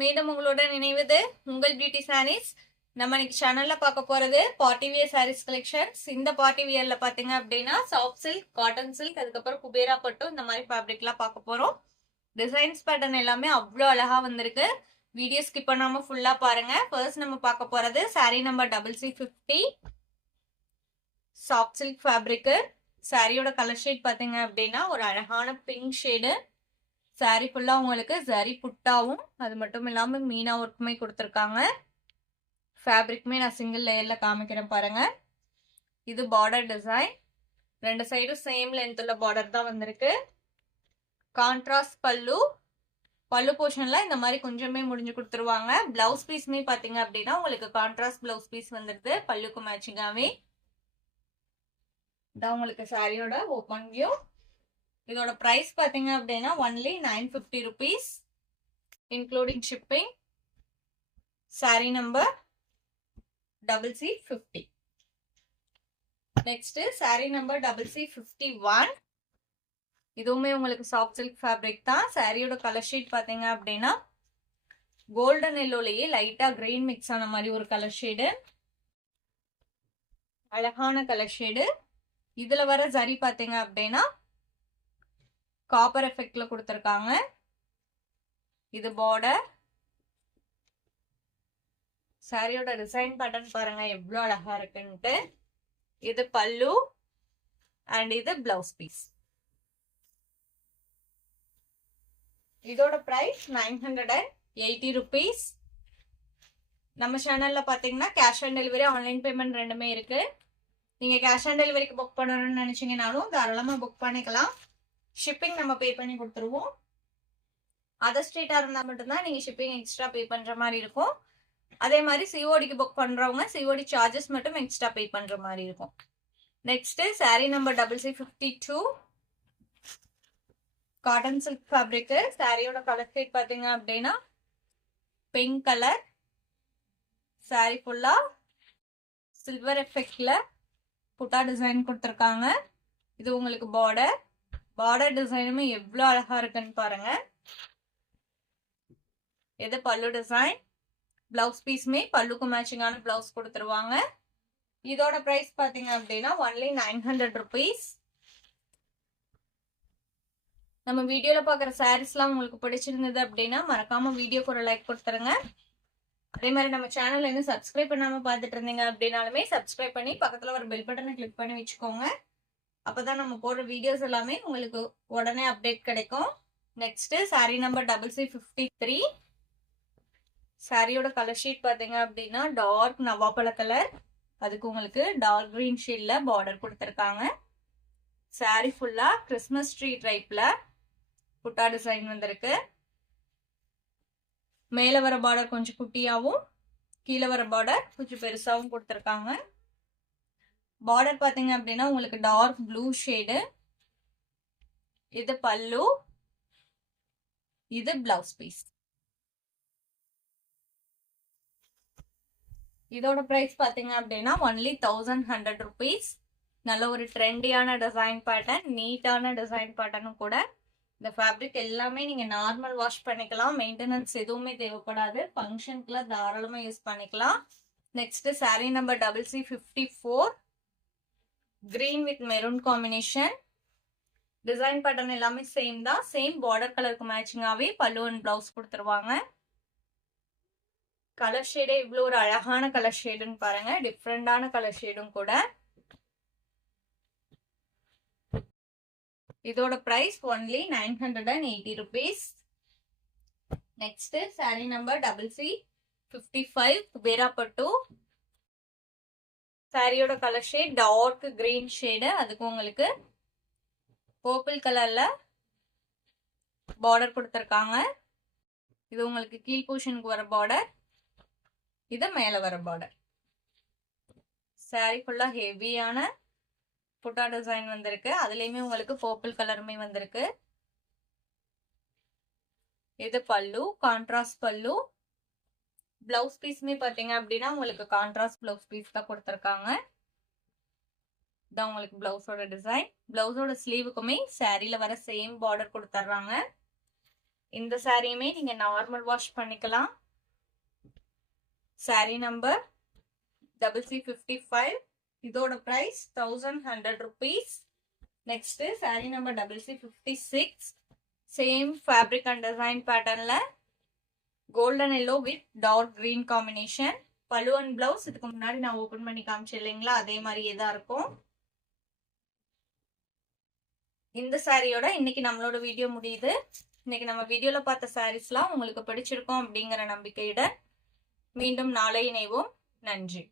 மீண்டும் உங்களுடன் இணைவது உங்கள் பியூட்டி சாரீஸ். நம்ம இன்னைக்கு சேனல்ல பார்க்க போறது பார்ட்டி வியர் சாரீஸ் கலெக்ஷன்ஸ். இந்த பார்ட்டி வியர்ல பாத்தீங்க அப்படின்னா சாஃப்ட் சில்க், காட்டன் சில்க், அதுக்கப்புறம் குபேரா பட்டு இந்த மாதிரி ஃபேப்ரிக்லாம் பார்க்க போறோம். டிசைன்ஸ் பேட்டர்ன் எல்லாமே அவ்வளோ அழகா வந்திருக்கு. வீடியோ ஸ்கிப் பண்ணாம ஃபுல்லா பாருங்க. ஃபர்ஸ்ட் நம்ம பார்க்க போறது sari number CC50 soft silk fabric. சாரியோட கலர் ஷேட் பாத்தீங்க அப்படின்னா ஒரு அழகான பிங்க் ஷேடு. சாரி ஃபுல்லா உங்களுக்கு ஜரி புட்டாவும் அது மட்டும் இல்லாம மீனா ஒர்க்குமே கொடுத்துருக்காங்க. ஃபேப்ரிக்குமே நான் சிங்கிள் லேயர்ல காமிக்கிறேன் பாருங்க. இது பார்டர் டிசைன். ரெண்டு சைடும் சேம் லென்த் உள்ள பார்டர் தான் வந்திருக்கு. கான்ட்ராஸ்ட் பல்லு. பல்லு போர்ஷன்ல இந்த மாதிரி கொஞ்சமே முடிஞ்சு கொடுத்துருவாங்க. பிளவுஸ் பீஸ்மே பாத்தீங்க அப்படின்னா உங்களுக்கு கான்ட்ராஸ்ட் பிளவுஸ் பீஸ் வந்துருது பல்லுக்கு மேட்சிங்காவே. இதான் உங்களுக்கு சாரியோட ஓப்பன் வியூ. இதோட பிரைஸ் பாத்தீங்க அப்படின்னா only 950 rupees including shipping. Sorry number CC50. Next sorry number CC51. இதுவுமே உங்களுக்கு சாஃப்ட் சில்க் ஃபேப்ரிக் தான். சாரியோட கலர் ஷீட் பாத்தீங்க அப்படின்னா கோல்டன் எல்லோலயே லைட்டா கிரீன் மிக்ஸ் ஆன மாதிரி ஒரு கலர் ஷேடு. அழகான கலர் ஷேடு. இதுல வர ஜரி பாத்தீங்க அப்படின்னா காப்பர் எஃபெக்ட்ல கொடுத்துருக்காங்க. இது பார்டர். சாரியோட டிசைன் பேட்டர்ன் பாருங்க எவ்வளவு அழகா இருக்குன்ட்டு. இது பல்லு அண்ட் இது பிளவுஸ் பீஸ். இதோட பிரைஸ் 980 rupees. நம்ம சேனல்ல பாத்தீங்கன்னா cash on delivery, online payment ரெண்டுமே இருக்கு. நீங்க கேஷ் ஆன் டெலிவரிக்கு புக் பண்ணணும்னு நினைச்சீங்கனாலும் தாராளமா புக் பண்ணிக்கலாம். ஷிப்பிங் நம்ம பே பண்ணி கொடுத்துருவோம். அதர் ஸ்டேட்டா இருந்தா மட்டும்தான் நீங்க ஷிப்பிங் எக்ஸ்ட்ரா பே பண்ற மாதிரி இருக்கும். அதே மாதிரி சிஓடிக்கு புக் பண்றவங்க சிஓடி சார்ஜஸ் மட்டும் எக்ஸ்ட்ரா பே பண்ற மாதிரி இருக்கும். Next sorry number CC52 cotton silk fabric. சாரியோட கலர் ஷேட் பாத்தீங்க அப்படின்னா பிங்க் கலர். சாரி ஃபுல்லா சில்வர் எஃபெக்ட்ல புட்டா டிசைன் கொடுத்துருக்காங்க. இது உங்களுக்கு பார்டர். பார்டர் டிசைனுமே எவ்வளவு அழகா இருக்குன்னு பாருங்க. இது பல்லு டிசைன். பிளவுஸ் பீஸ்மே பல்லுக்கு மேட்சிங்கான பிளவுஸ் கொடுத்துருவாங்க. இதோட பிரைஸ் பாத்தீங்க அப்படின்னா ஒன்லி 900 rupees. நம்ம வீடியோல பாக்குற சாரீஸ்லாம் உங்களுக்கு பிடிச்சிருந்தது அப்படின்னா மறக்காம வீடியோக்கு ஒரு லைக் கொடுத்துருங்க. அதே மாதிரி நம்ம சேனல்ல இன்னும் சப்ஸ்கிரைப் பண்ணாம பாத்துட்டு இருந்தீங்க அப்படின்னாலுமே சப்ஸ்கிரைப் பண்ணி பக்கத்துல ஒரு பெல் பட்டனை கிளிக் பண்ணி வச்சுக்கோங்க. அப்பதான் நம்ம போடுற வீடியோஸ் எல்லாமே உங்களுக்கு உடனே அப்டேட் கிடைக்கும். Next sorry number CC53. சாரியோட கலர் ஷீட் பாத்தீங்க அப்படின்னா டார்க் நவாப்பழ கலர். அதுக்கு உங்களுக்கு டார்க் கிரீன் ஷேட்ல பார்டர் கொடுத்துருக்காங்க. சாரி ஃபுல்லா கிறிஸ்மஸ் ட்ரீ டைப்ல புட்டா டிசைன் வந்திருக்கு. மேல வர பார்டர் கொஞ்சம் குட்டியாவும் கீழே வர பார்டர் கொஞ்சம் பெருசாவும் கொடுத்துருக்காங்க. பார்டர் பாத்தீங்க அப்படின்னா உங்களுக்கு டார்க் ப்ளூ ஷேடு. இது பல்லு. இது பிளவுஸ் பீஸ். இதோட பிரைஸ் பாத்தீங்க அப்படின்னா ஒன்லி 1100 rupees. நல்ல ஒரு ட்ரெண்டியான டிசைன் பேட்டர்ன், நீட்டான டிசைன் பேட்டர்னும் கூட. இந்த ஃபேப்ரிக் எல்லாமே நீங்க நார்மல் வாஷ் பண்ணிக்கலாம். மெயின்டெனன்ஸ் எதுவுமே தேவைப்படாது. ஃபங்க்ஷனுக்குள்ள தாராளமா யூஸ் பண்ணிக்கலாம். Next sorry number CC54 green with maroon combination. Design pattern எல்லாமே சேம் தான். சேம் பார்டர் கலருக்கு மேட்சிங்காவே பல்லு அண்ட் பிளவுஸ் கொடுத்துருவாங்க. கலர் ஷேடே இவ்வளவு ஒரு அழகான கலர் ஷேடுன்னு பாருங்க. டிஃப்ரெண்டான கலர் ஷேடும் கூட. இதோட price only 980 rupees. Next sorry number CC55 Kubera பட்டு. சாரியோட colour shade dark green shade. அதுக்கு உங்களுக்கு பர்பிள் கலர்ல பார்டர் கொடுத்துருக்காங்க. இது உங்களுக்கு கீழ் போர்ஷனுக்கு வர பார்டர். இது மேல வர பார்டர். சாரி ஃபுல்லா ஹெவியான புட்டா டிசைன் வந்திருக்கு. அதுலயுமே உங்களுக்கு பர்பிள் கலருமே வந்திருக்கு. இது பல்லு, கான்ட்ராஸ்ட் பல்லு. பிளவுஸ் பீஸ்மே பாத்தீங்க அப்படின்னா உங்களுக்கு கான்ட்ராஸ்ட் பிளவுஸ் பீஸ் தான் கொடுத்துருக்காங்க. இதான் உங்களுக்கு பிளவுஸோட டிசைன். பிளவுஸோட ஸ்லீவுக்குமே சாரியில வர சேம் பார்டர் கொடுத்துட்றாங்க. இந்த சாரியுமே நீங்க நார்மல் வாஷ் பண்ணிக்கலாம். Sari number CC55. இதோட price 1100 rupees. Next sorry number CC56. Same fabric and design பேட்டர்ன்ல golden yellow with dark green combination. Pallu and blouse இதுக்கு முன்னாடி நான் ஓபன் பண்ணி காமிச்சேன் இல்லைங்களா, அதே மாதிரியே தான் இருக்கும். இந்த சாரியோட இன்னைக்கு நம்மளோட வீடியோ முடியுது. இன்னைக்கு நம்ம வீடியோல பார்த்த சாரீஸ்லாம் உங்களுக்கு பிடிச்சிருக்கும் அப்படிங்கிற நம்பிக்கையுடன் மீண்டும் நாளை இணைவோம். நன்றி.